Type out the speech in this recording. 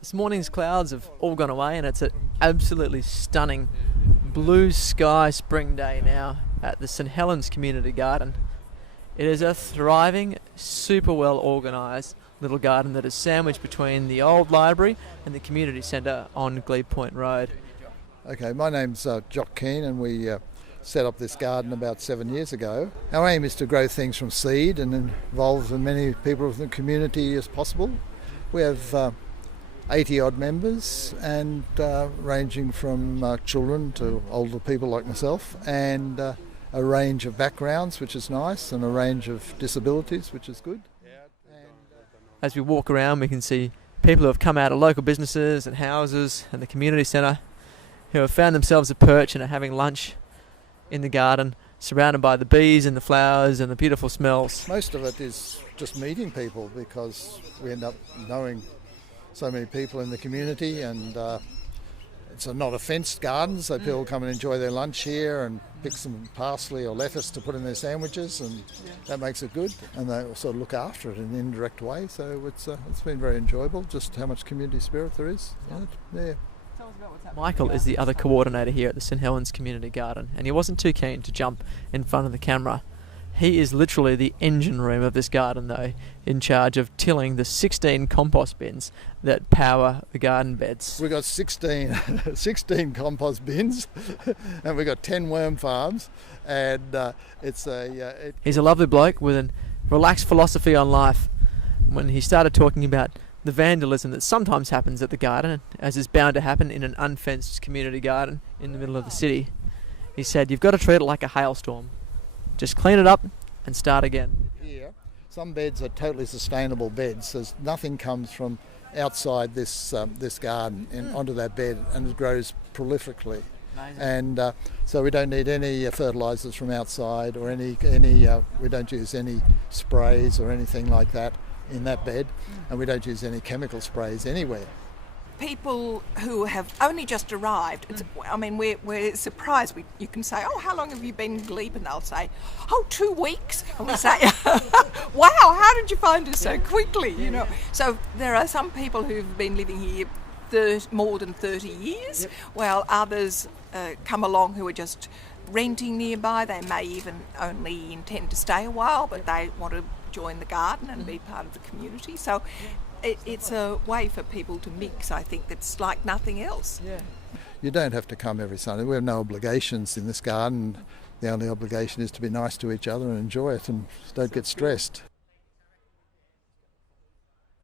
This morning's clouds have all gone away and it's an absolutely stunning blue sky spring day now at the St Helens Community Garden. It is a thriving, super well organised little garden that is sandwiched between the old library and the community centre on Glebe Point Road. Okay, my name's Jock Keane and we set up this garden about 7 years ago. Our aim is to grow things from seed and involve as many people of the community as possible. We have 80 odd members and ranging from children to older people like myself, and a range of backgrounds, which is nice, and a range of disabilities, which is good. As we walk around, we can see people who have come out of local businesses and houses and the community centre who have found themselves a perch and are having lunch in the garden, surrounded by the bees and the flowers and the beautiful smells. Most of it is just meeting people because we end up knowing so many people in the community, and it's not a fenced garden, so people come and enjoy their lunch here and pick some parsley or lettuce to put in their sandwiches, and that makes it good, and they also look after it in an indirect way, so it's been very enjoyable, just how much community spirit there is. Yeah. Michael is the other coordinator here at the St Helens Community Garden, and he wasn't too keen to jump in front of the camera. He is literally the engine room of this garden, though, in charge of tilling the 16 compost bins that power the garden beds. We've got 16 compost bins and we've got 10 worm farms, and He's a lovely bloke with a relaxed philosophy on life. When he started talking about the vandalism that sometimes happens at the garden, as is bound to happen in an unfenced community garden in the middle of the city, he said, "You've got to treat it like a hailstorm. Just clean it up and start again." Here, some beds are totally sustainable beds. There's nothing comes from outside this garden and onto that bed, and it grows prolifically. Amazing. And so we don't need any fertilisers from outside, or any we don't use any sprays or anything like that in that bed, and we don't use any chemical sprays anywhere. People who have only just arrived, we're surprised. You can say, "Oh, how long have you been in Glebe?" And they'll say, "Oh, 2 weeks." And we say, "Wow, how did you find us so quickly?" You know. So there are some people who've been living here more than 30 years, while others come along who are just renting nearby. They may even only intend to stay a while, but they want to join the garden and be part of the community. So it's a way for people to mix, I think, that's like nothing else. Yeah. You don't have to come every Sunday. We have no obligations in this garden. The only obligation is to be nice to each other and enjoy it, and don't get stressed.